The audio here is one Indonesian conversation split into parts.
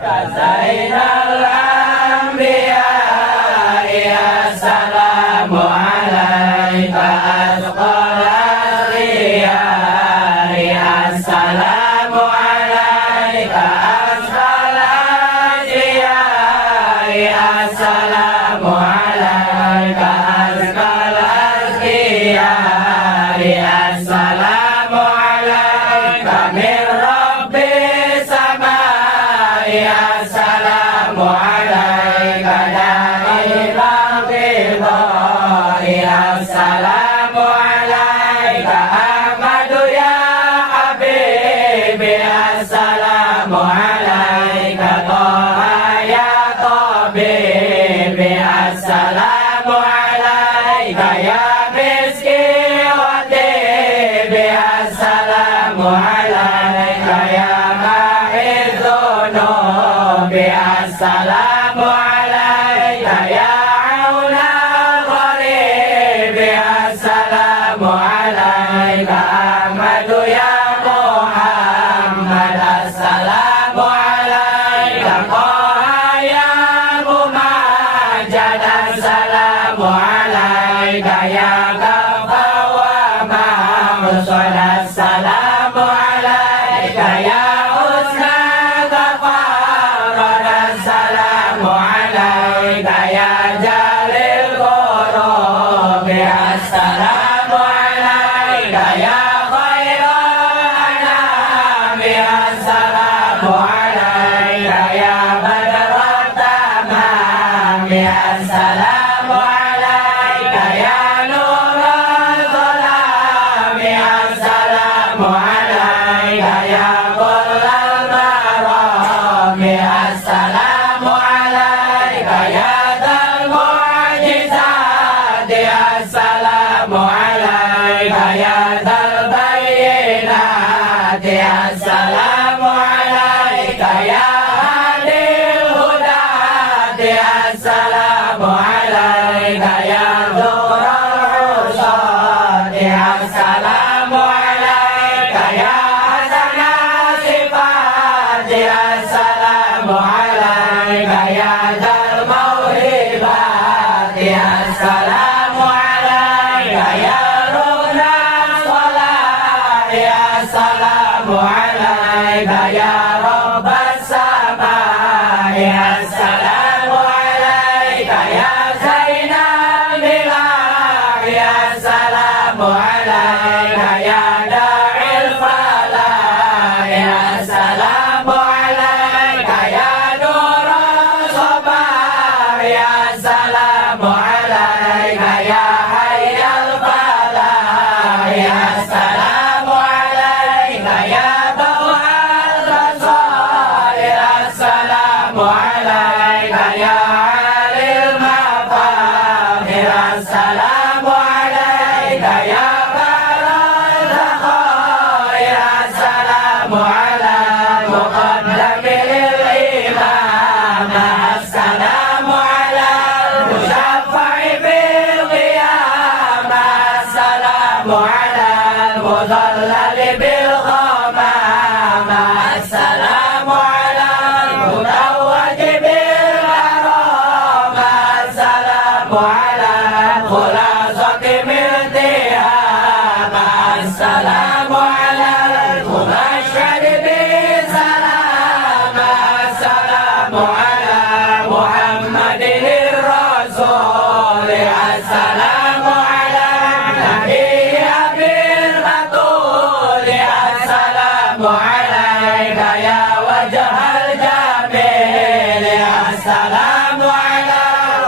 Zainal Anbiya, assalamu alaika asqal asriya, assalamu alaika asqal asriya, assalamu alaika asqal asriya, assalamu alaika min rabbis samai, assalamu alaika da'iral qidai, assalamu alaika Ahmadu ya habibi, assalamu alaika Toha ya tabibi, assalamu alaika ya miski wa tibi, assalamu alaika ya ma'idhunubi, assalamu alaika ya auna gharibi, assalamu alaika Ahmadu ya Muhammad, assalamu alaika Toha ya Mumajjad, assalamu alaika ya Ghaffar wa Mahsud, assalamu alaika ya Husna Ghafaran, assalamu alaika ya Jalil Ghurabi, assalamu alaika ya Khairul Anami, assalamu alaika ya Badrat Tamami, assalamu alaika ya Nurul Zalami, assalamu alaika ya Kullal Marami, assalamu alaika ya Dzal Mu'jizati, assalamu alaika ya Dzal Bayyinati, assalamu alaika ya Hadil Hudati, assalamu alaika ya Dzurul Usati, assalamu alaika ya Hasana Sifati, assalamu alaika ya Dzal Mauhibati, assalamu alaika ya Rukna Sholahi, assalamu alaika ya Rabbas Samai, assalamu alaika ya Zainal Bilahi, assalamu alaika ya Da'il Falahi, assalamu alaika ya Nurul Sabahi, assalamu alaika ya Hayyal Falahi, assalamu alaika ya Bawal Rasali, assalamu alaika ya Alil Mafahir, assalamu alaika ya Baral Zakhair, assalamu ala muqaddamil imam, assalamu ala mushaffa'i bil qiyamah, assalamu ala mudallal bil ghamamah, assalamu ala mutawwaj bil karamah, assalamu ala khulasati min tihama, assalamu ala mubashshar bil salama, assalamu ala Muhammadin ar-Rasul, assalamu ala Nabiy bil Batul, assalamu alaika ya wajhal jamil, assalamu ala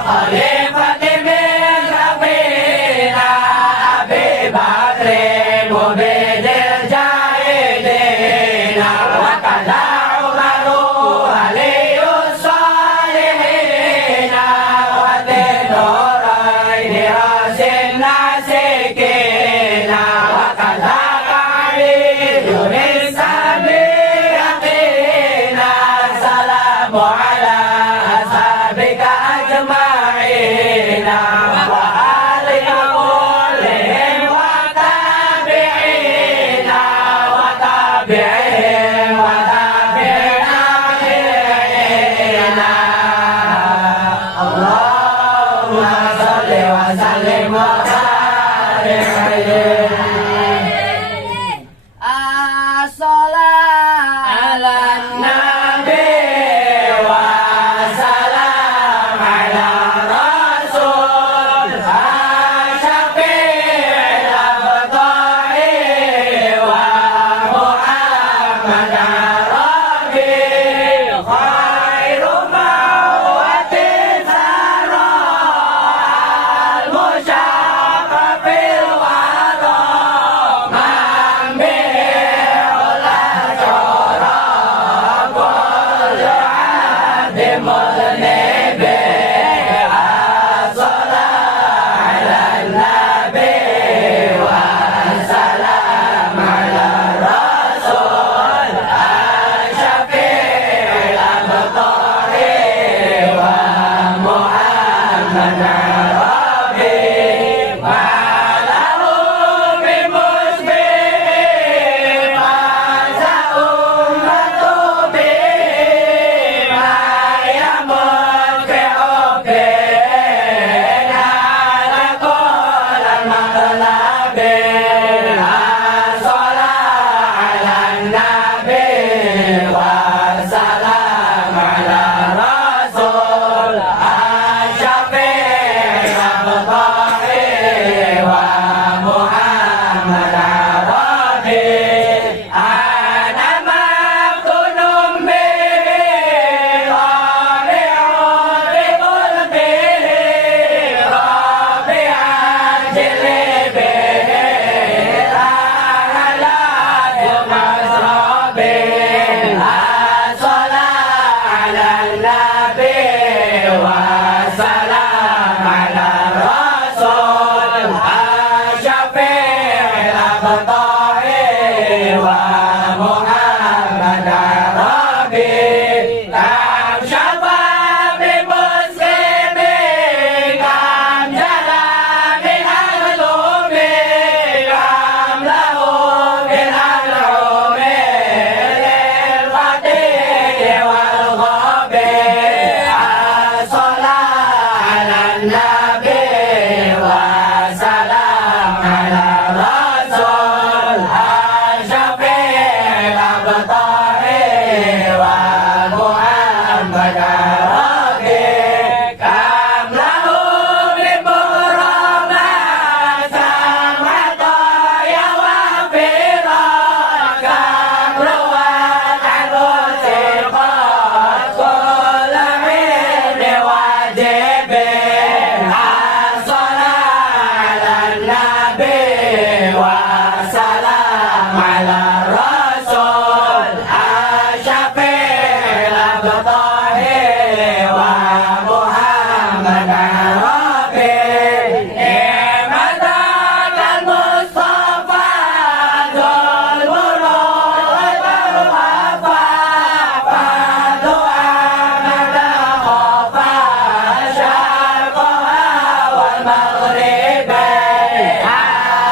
khalifati min rabbina Abi Bakr mubidil jahilina, wa kaza Umaru waliyus salihina, wa tinuraini rasin nasikina, wa kaza Aliyun sabiqina, assalamu ala ashabika ajma'ina, wa alika kullihim wa tabi'ina, wa tabi'ihim wa tabi'ina خير موت سرى المشاق في الورى من به علا شرى كل عبد مذنب الصلاة على النبي والسلام على الرسول الشفيع الأبطال ومحمد ربي ما له بمسلم فأمة به ما يموت في حبنا على كل المطلب الصلاة على النبي والسلام على الرسول الشفيع الأبطال ومحمد ربي أنا مفتون به رابع بقلبه ربي عجل به رحلات مزربي الصلاة على النبي والسلام على الرسول الشفيع الأبطال ومحمد ربي كم شفى بمسلم كم جلى من المظلوم كم له من العلوم للفتيح والغبي الصلاة على النبي والسلام على الرسول الشفيع الأبطال ومحمد ربي كم له من مغرمة سمعت يا وفيرا كم روت عنه ثقات كل حين واجب الصلاة على النبي والسلام على الرسول الشفيع الأبطال ومحمد ربي نعمة المصطفى ذو البلوغ والوفا فضل أحمد خفى شرقها والمغرب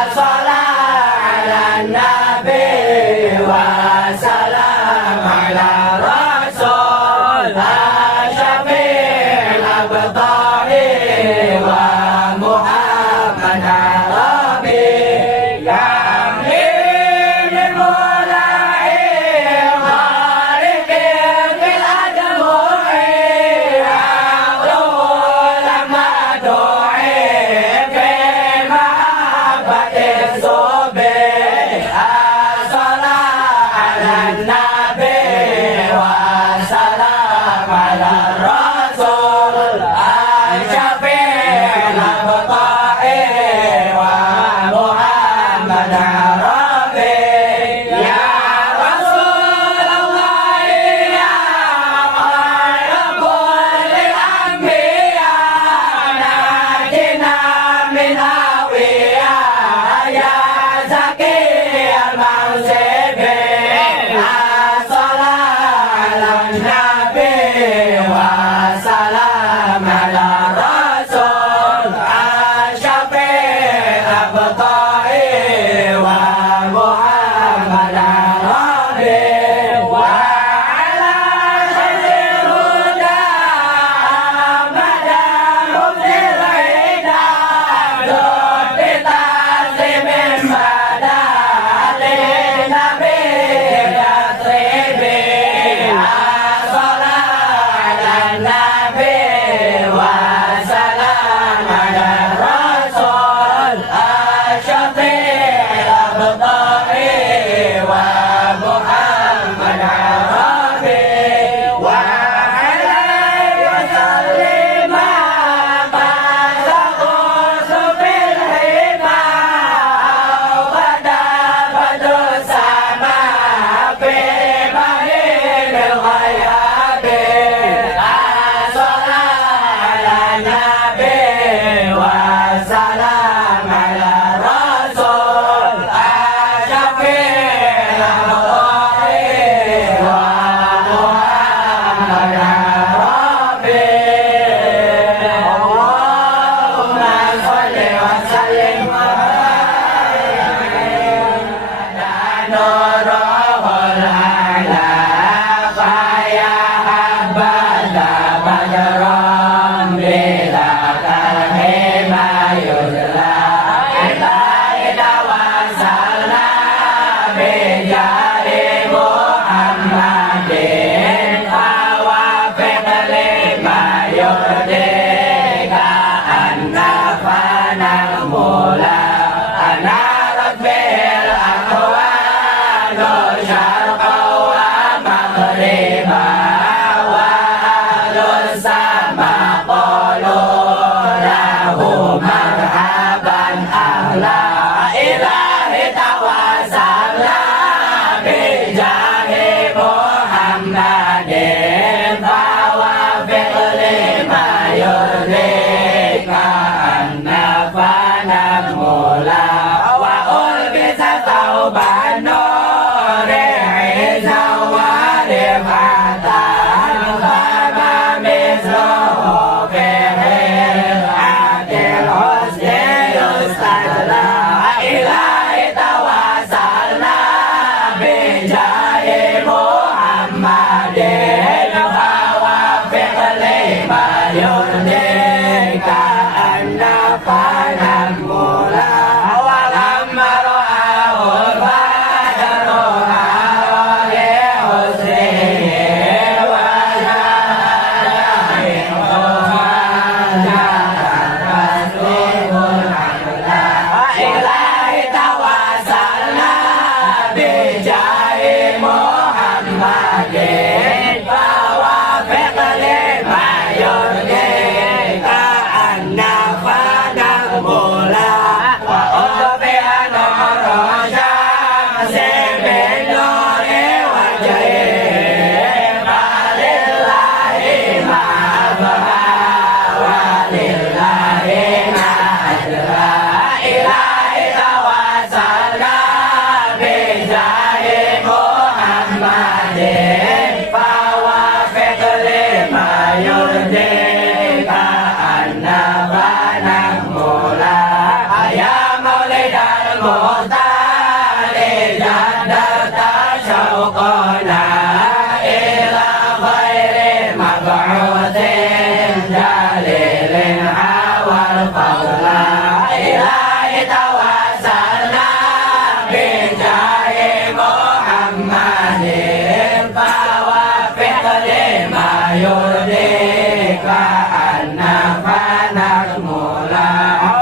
الصلاة على النبي والسلام على الرسول الشفيع الأبطال ومحمد ربي يملي من مولاي خالق في الأجمع أمره لما دعي في محبة الصبي الصلاة على النبي والسلام على الرسول الشفيع الأبطال ومحمد ربي يا رسول الله يا خير كل الأنبياء ناجنا من هاوية يا زكي المنصب الصلاة على النبي والسلام على الرسول الشفيع الأبطال ومحمد ربي وعلى خير الهدى أحمد مبدي العيدا ذو بتعظيم بدا للنبي يطيب الصلاة على la ilaha tawassalna bijahi Muhammadin fawafiq lima yurdika annafana mula wa ulbisa tauban nuri iza wa rifatan fama misluhu fihi adil husni yustadla ilahi tawassalna bijahi Muhammadin fawafiq lima yurdika annafana mula walamma ra'ahu al-badru li husnihi wa jala'ihi ilahi tawassalna bijahi Muhammadin fawafiq lima yurdika annafana mula wa utbi'a nuru syamsi min nuri wajhihi falillahi ma abha wa lillahi ma ajra ilahi tawassalna bijahi Muhammadin fawafiq lima yurdika annafana mula ya maulidal muhtari jaddata syauqana ila khairi mab'uthin jalilin awal fadla ilahi tawassalna bijahi Muhammadin fawafiq lima yurdika annafana mula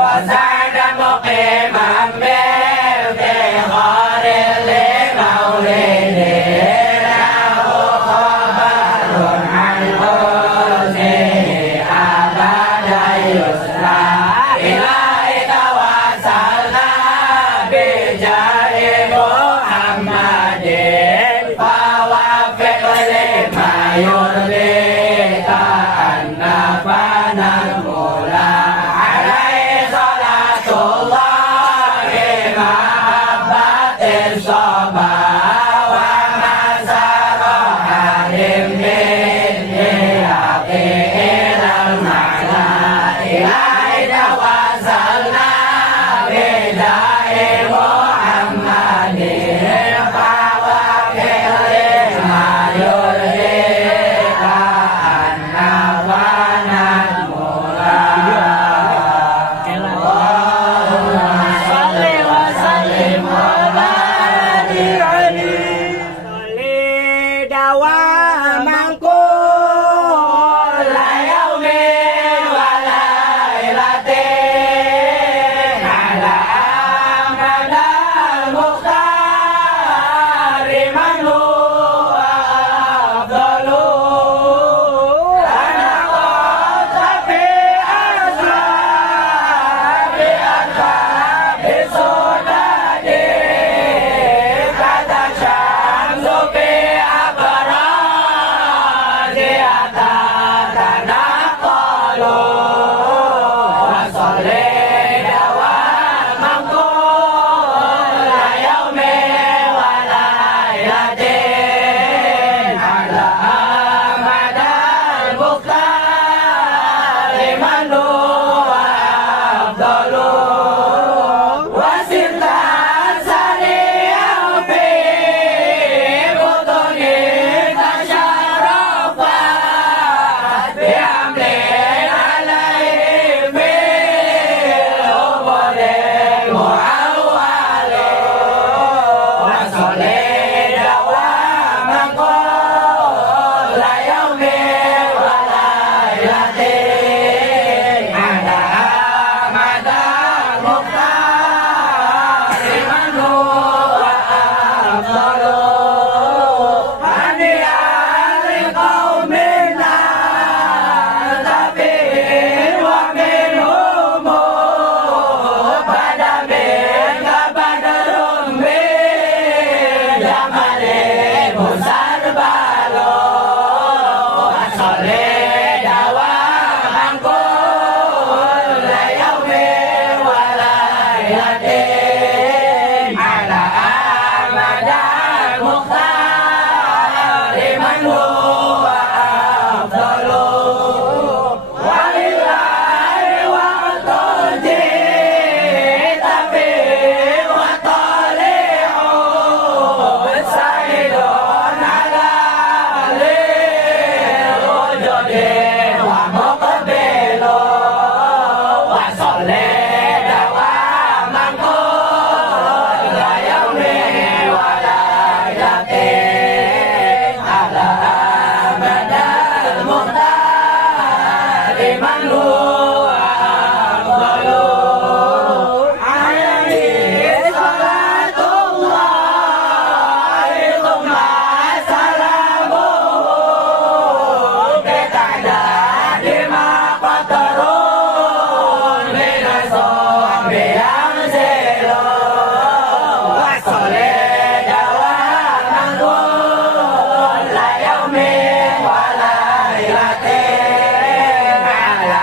wa sa'da muqiman bil fikhari li maulidi lahu khabarun an husnihi abada yusra ilahi tawassalna bijahi Muhammadin fawafiq lima yurdika annafana من هو أفضل عليه صلاة الله ثم سلامه بتعداد ما قدرون من الصبر ينزل وصلي دواما كل يوم وليلة على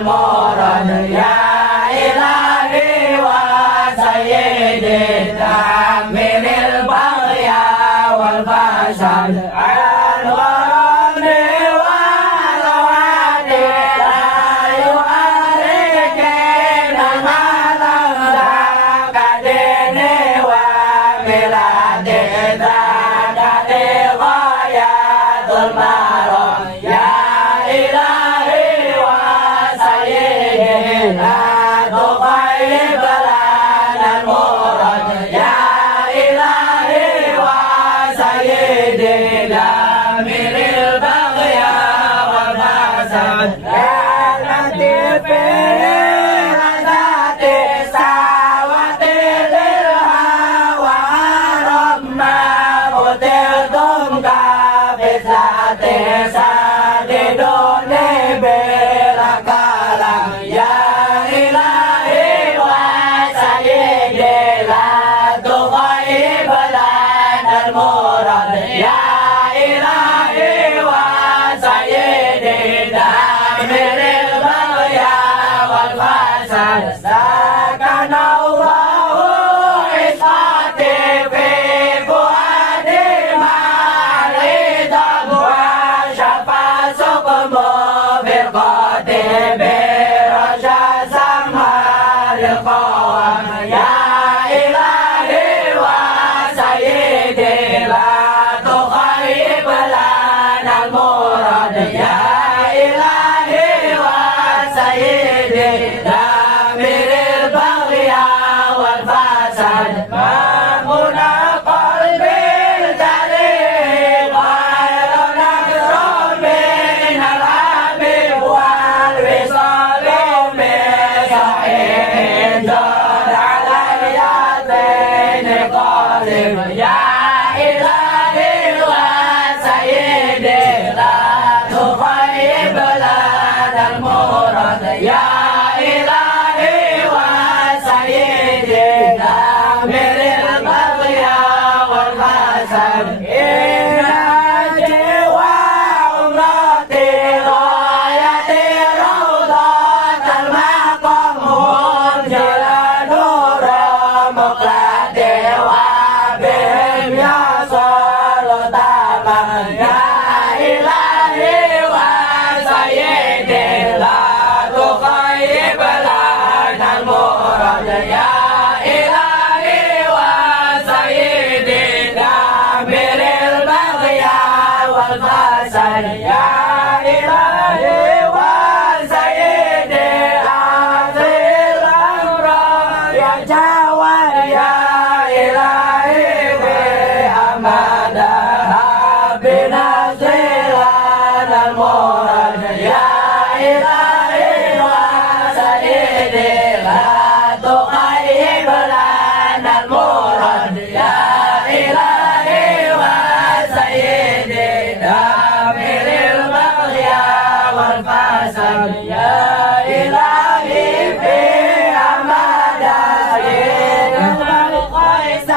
المراد يا إلهي وسيدي تحمل البغي والفساد على الغرام والأوعاد لا يؤرقين المال ذاك ديني وميلادي ذاك غاية المرام يا إلهي وسيدي لا تخيب لنا المراد يا إلهي وسيدي دامر البغي والفساد يا لطيف ذات الساوة للهوى ربنا قتلتم كفتلة ساددوني بلا كلام يا إلهي وسيدي لا تغيب لنا المراد يا إلهي وسيدي دامر البغي والفساد سكن الله عصاتي في فؤادي ما رضا وشفى سقمه برقاتي برشا سمار القوام يا إلهي وسيدي لا تخيب لنا المراد يا إلهي وسيدي دامر البغي والفساد مامنا قلبي الجريء غير نذر من الحبيب والوصال بصحيح جاد على اليدين قادم يا إلهي وسيدي لا تخيب لنا المراد يا إلهي وسيدي دامر البغي والفساد إن أجي وعمرتي غايتي روضة المقام منزل نور مقلتي وبهم يصل تمام يا إلهي وسيدي لا تخيب لنا المراد يا إلهي وسيدي دامر البغي والفساد يا إلهي وسيدي أعطي الأمر يا جواد يا إلهي بأمان بنزل لنا المراد يا إلهي وسيدي لا تخيب لنا المراد يا إلهي وسيدي دامر البغي والفساد يا إلهي في أمان الخيس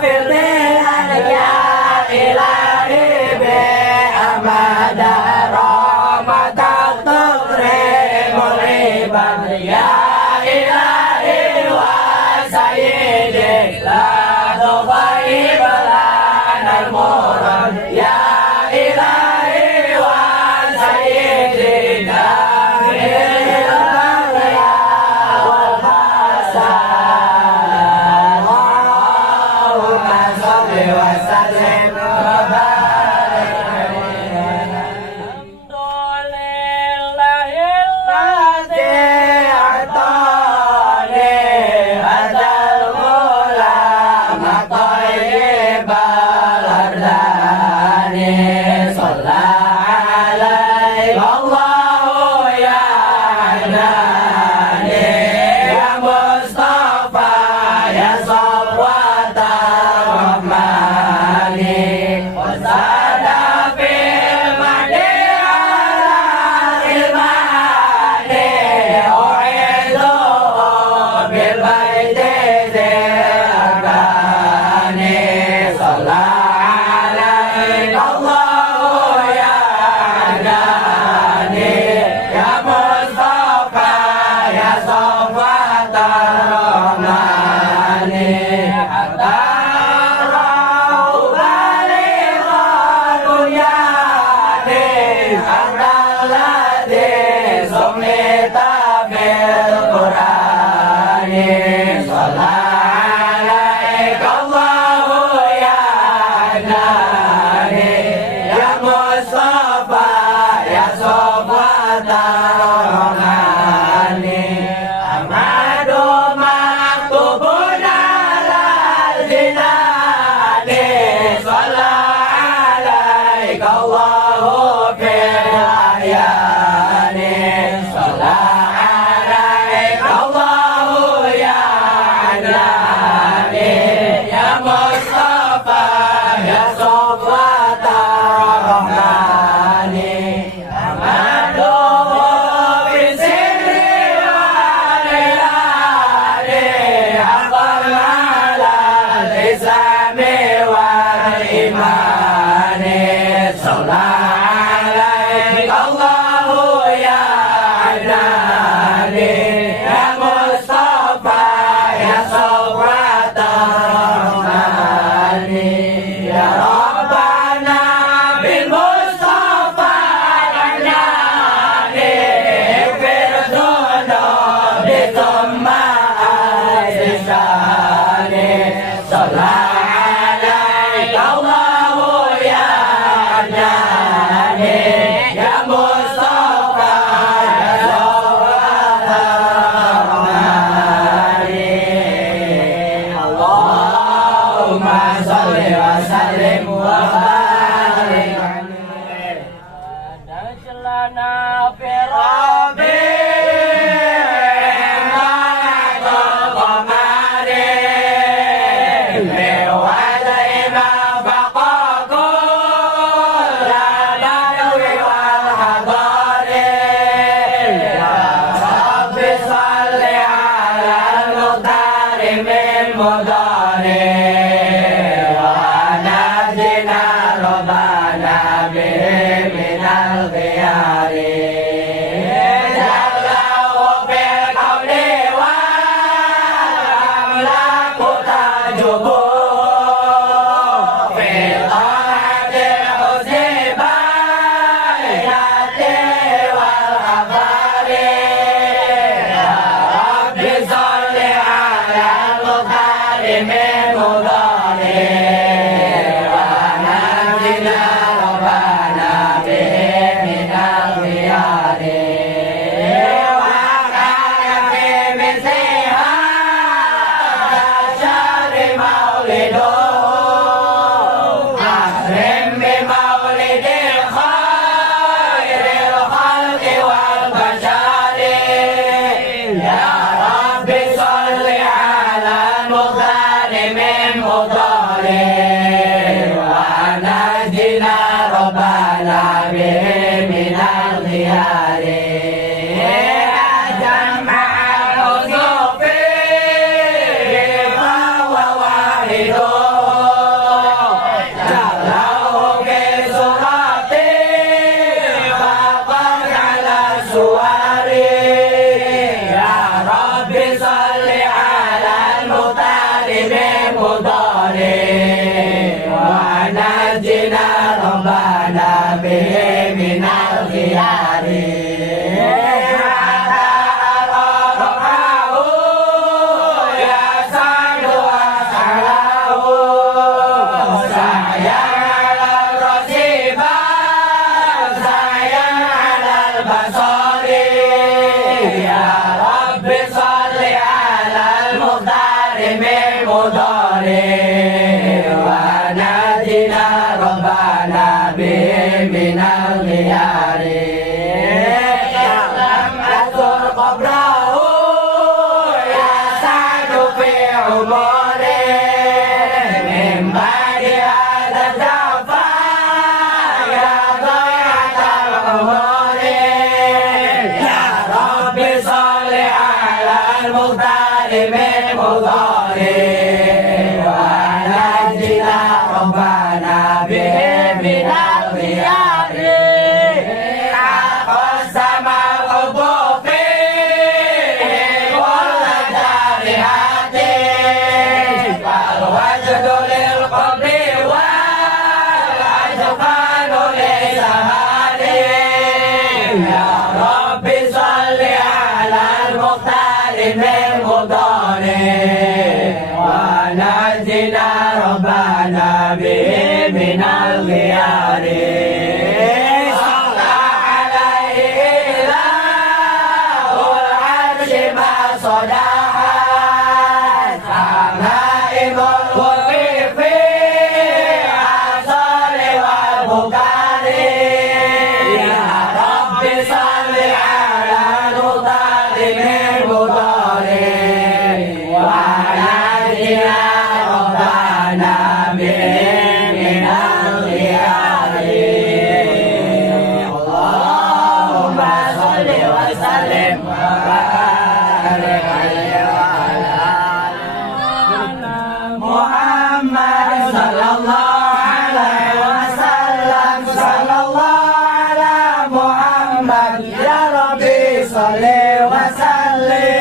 في البلاد يا إلهي بأمان رحمة تغرب العباد يا إلهي وسيدي لا تغيب لنا المراد يا إلهي وسيدي دامر البغي والفساد اللهم صل وسلم وبارك الحمد لله الذي أعطاني هذا الملك صلى عليك الله يا عدناني يا مصطفى يا صفوة الرحمن أمده بسر والإله حقا على الإسلام والإيمان صلى عليك الله يا عدناني يا مصطفى يا صفوة الرحمن يا ربنا بالمصطفى العدناني اغفر ذنوبي ثم أحسني صلى عليك الله يا عدناني يا مصطفى يا صفوة الرحمن اللهم صل وسلم وبارك عليه نجلنا في ربي ما القمر بوالينا بقى كل بدو والحضار يا رب صل على المختار من مدار ونجنا ربنا به من الخيار جله في الكون والأملاك تجب في طاعة الحسن بين الليل والأبرار يا رب صل على المختار من مدار ونجنا ربنا به من الخيار وكان في مثلها الشهر مولده أكرم بمولد خير الخلق والبشر يا رب صل على المختار من مطار ونجنا ربنا به من الخيار جمع الحسن فيه فهو واحد جعله في صورته فقد على الصور يا رب صل على المختار من مضار ونجنا ربنا به من الخيار حتى أرى روحه يسعد وسعده سعيا على الرصيف سعيا على البصر يا رب صل على المختار من مضار ونجنا ربنا به من الخيار لم أزر قبره يسعد في عمره من بعد هذا الجفاء يا ضيعة العمر يا رب صل على المختار من مضار ونجنا ربنا به من الخيار تقسم الحب فيه كل جارحة فالوجد للقلب والأجفان للسهاد يا رب صل على المختار من مضار ونجنا ربنا به من الخيار صلى عليه إله العرش ما صدحت حمائم الوقف في عصر والبكار يا رب صل على وبارك عليه وعلى محمد صلى الله عليه وسلم صلى الله على محمد يا ربي صل وسلم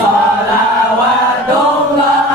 Salawatullah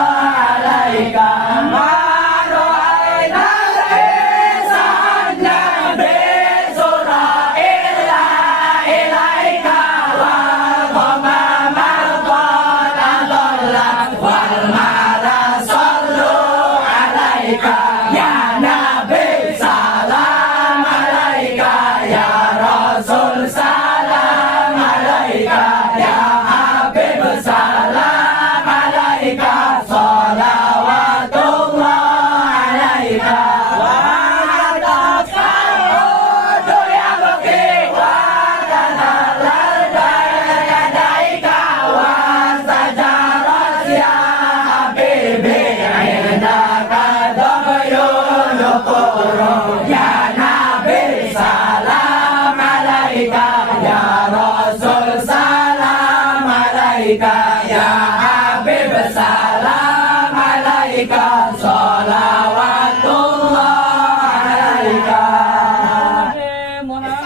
malaika salawatullah alaika.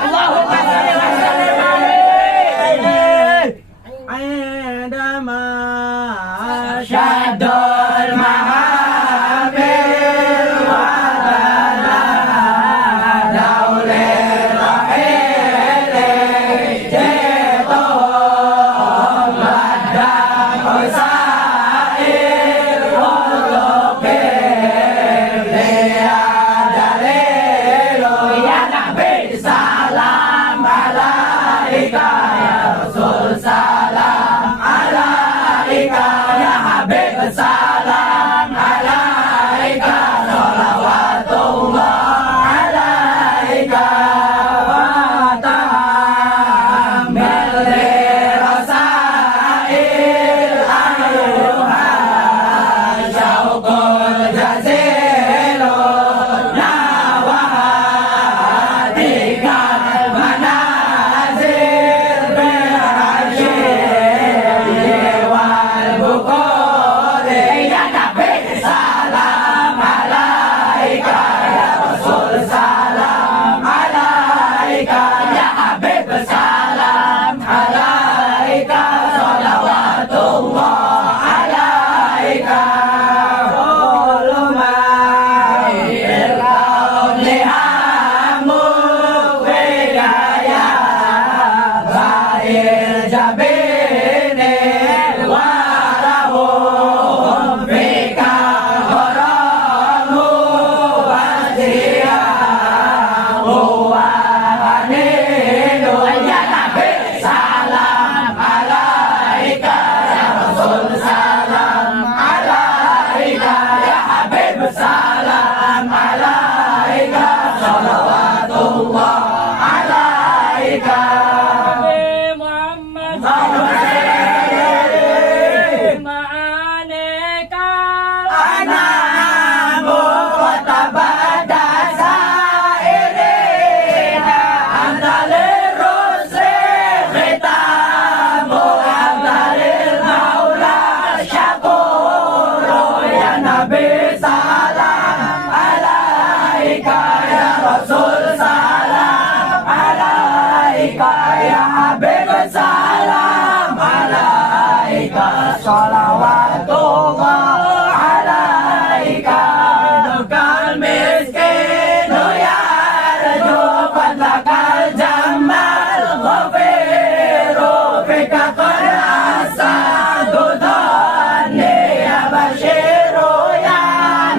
Allahumma shalli wa sallim alaihi. Indama syaddul mahamil wa daulil rahili jetohum ladam usair ulubim liadalilu ya Nabi salam alaika ya Rasul salam alaika ya Habib salam alaika salawatullah alaika wa tahammil rasail ayyuha syauqul jazilun nawahatikal manazil bil hajil wal bukuri ya Nabi salam alaika ya Rasul salam alaika ya Habib salam alaika salawatullah alaika kullu ma lihamu widaya bail jabini warahum fika gharamu wajhiyahu wa haninu ya Nabi salam alaika ya Rasul salam alaika ya Habib salam alaika salawatullah alaika Muhammad anamu qatabada sairina antalil rusli khitamu antalil maula syakuru ya Nabi salam alaika ya Rasul salam alaika ya Habib salam alaika salawatullah alaika dukal miskin yarju fadlakal jamal ghafiru fika qad asadu dhani ya bashiru ya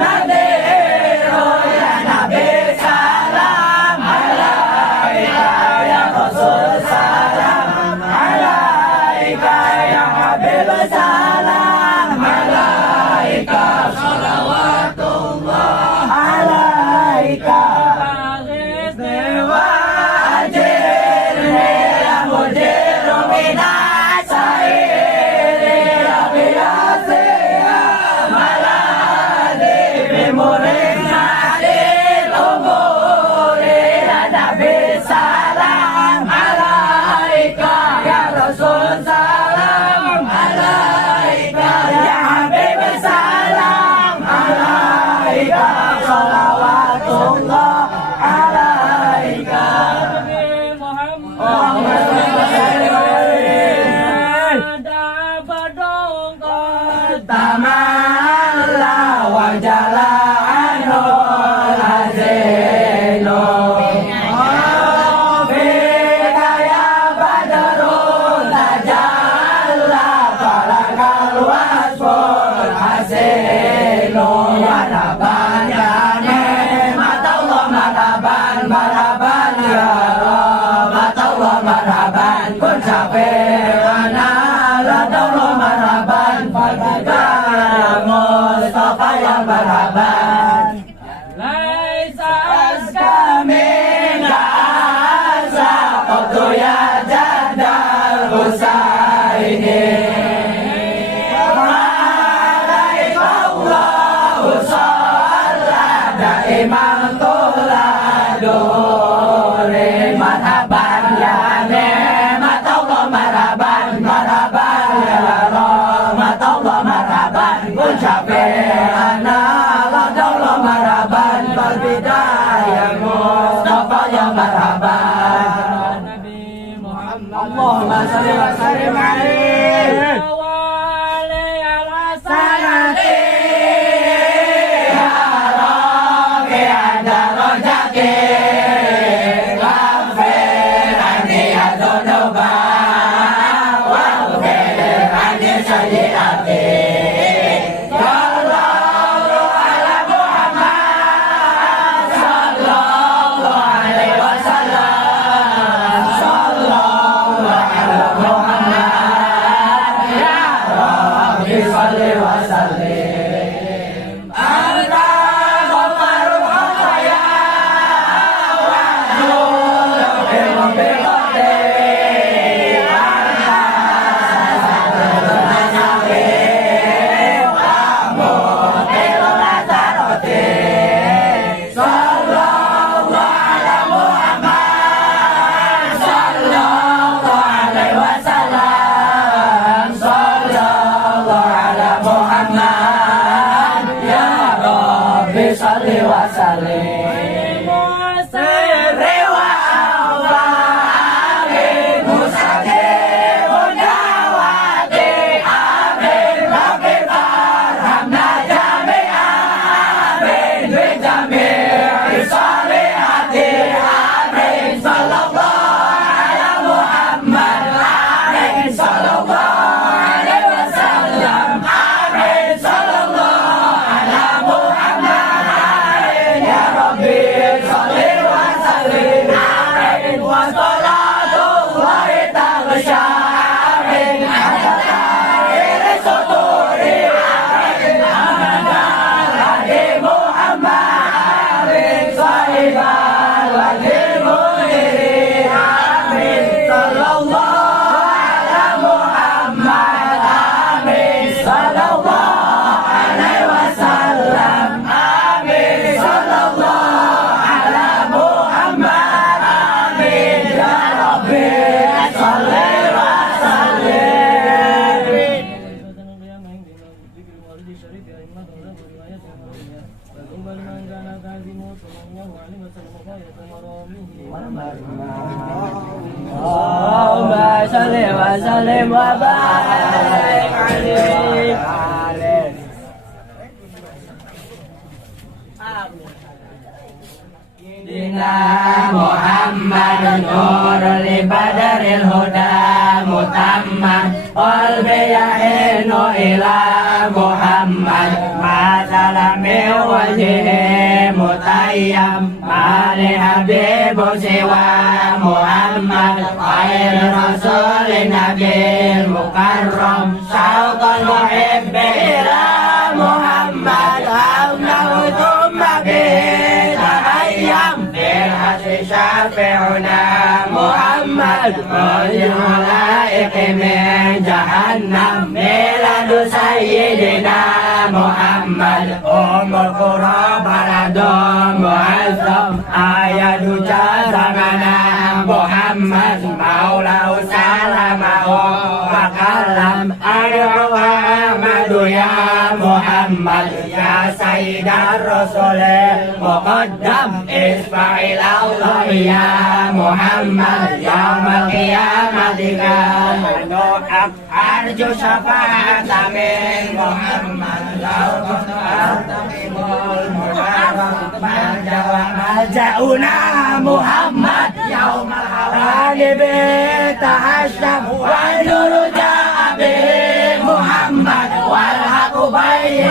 nadiru ya Nabi salam alaika ya Rasul salam alaika ya Habib salam alaika salawatullah alaika wajirni ya mujiru minasairi rabbi yasya maladi bimurin adil umuri ya Nabi salam alaika ya Rasul salam alaika ya Habib salam alaika salawatullah alaika tamalla wa jala anul azino bika ya badrul tajalla falakal wasful hasino wa nabanya ni'matallah marhaban marhaban ya rahmatullah marhaban kun syafi'ana ladallah marhaban fadika ya Mustafa ya marhaban laisa aska minka asa qatu ya jadal husaini alaika Allahu sallallahu imam tuladore marhaban ya ni'matallah marhaban marhaban ya rahmatullah marhaban kun syafi'ana Rabbana la daula marhaban bal bidayah Mustafa ya marhaban Allahumma salli wa sallim alaihi sanati ya Rabbi ada rojaki ghafir anni ya dhunuba waghfir anni sayyiati Allahumma salli wa sallim wa barik alaihi Dina Muhammad nur li badaril huda mutamman qalbi yahinu ila Muhammad masalami wajhi mutayyam mali habibu siwa Muhammad khair rasul nabil mukarram syauqan muhibbi ila Muhammad amnahu thumma شافعنا محمد خير الخلائق من جهنم ميلاد سيدنا محمد أم القرى بلد معظم آية زمنا محمد مولاه سلمه وكلم أدعو أحمد يا محمد يا سيد الرسل مقدم اسمع إلى الله يا محمد يوم القيامة نوحك أرجو شفاعة من محمد لو كنت أرتقب المبارك ملجأنا محمد يوم الحوادث بتحشم والنور جاء به محمد والحق بين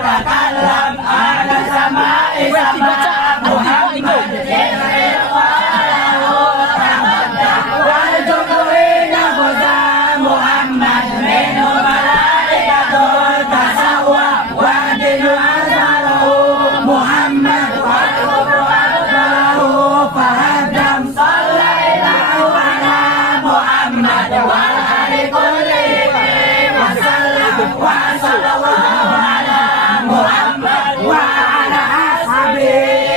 تكلم على سماء سماء محمد والجبريل خذا محمد منه ملائكة تسوى والدين أزهره محمد والقرآن أكبره فهدم صلى الله على محمد وآل كله وسلم وصلى الله على محمد وعلى أصحابه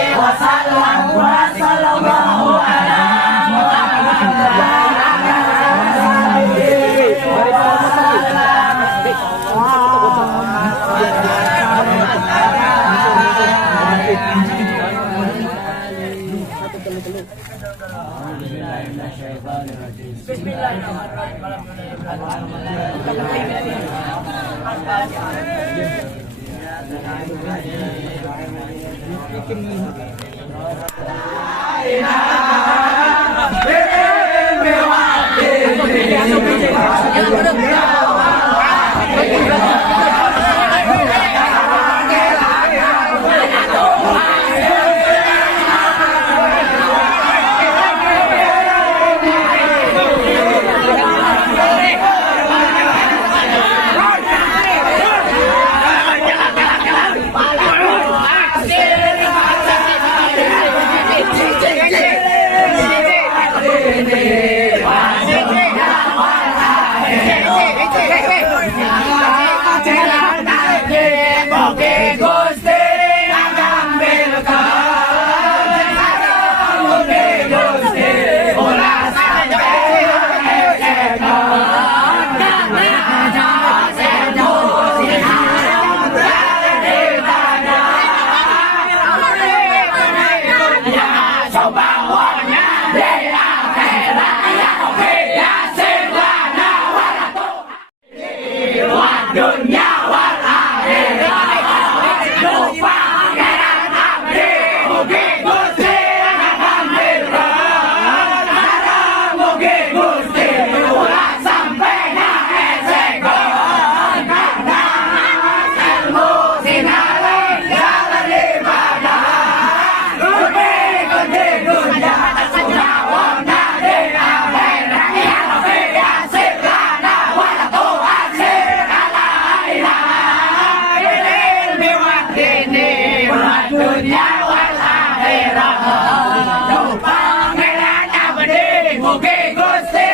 Mugi Gusti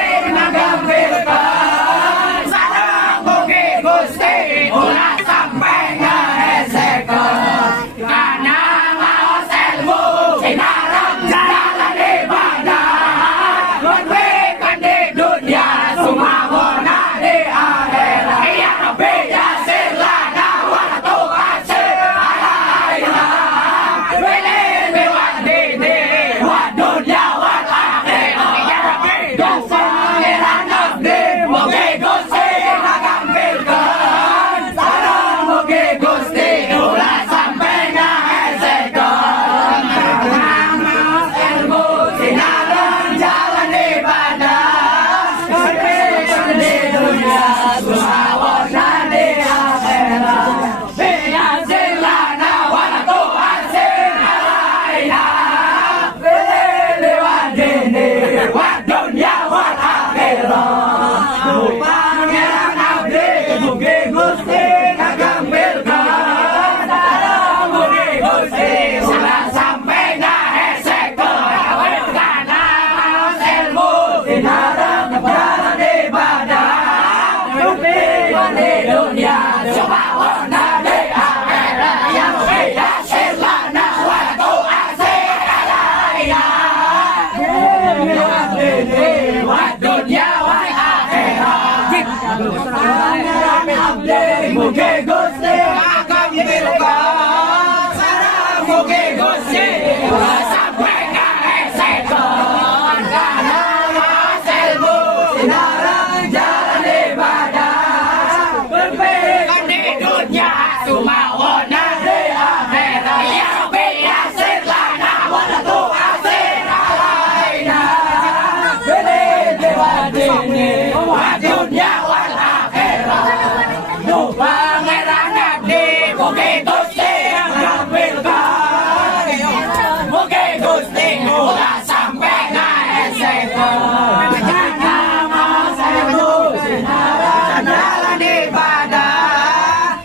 akan berkah, sareng mugi Gusti sampai kaesekon, karena ilmu sinareng jalan ibadah, berpegang di dunia sumawana di akhirat. Ya Rabbi yasir lana wala tu'asir alaina, bilil biwadini wa dunya wal akhirat. Pangeran abdi mugi Gusti ngambilkan, mugi Gusti kula sampai ngaesekon, nama sewu sinaran jalan ibadah,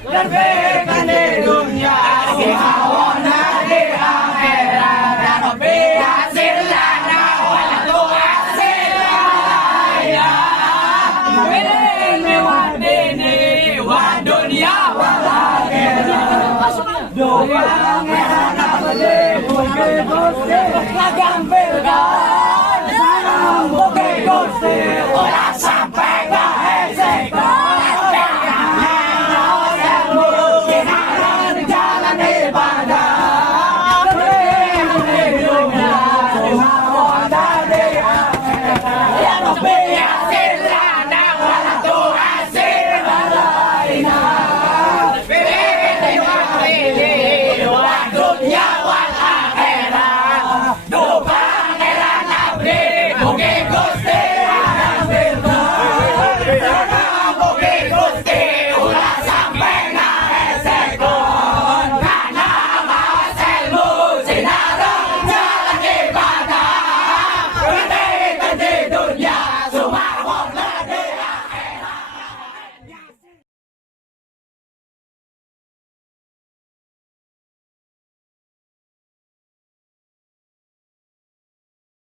berpegang di dunia sihawana di akhirat. Ya Rabbi yasir lana wala tu'asir alaina, bilil biwadini wa dunya wal akhirat. Doa pangeran abdi mugi Gusti akan berkah.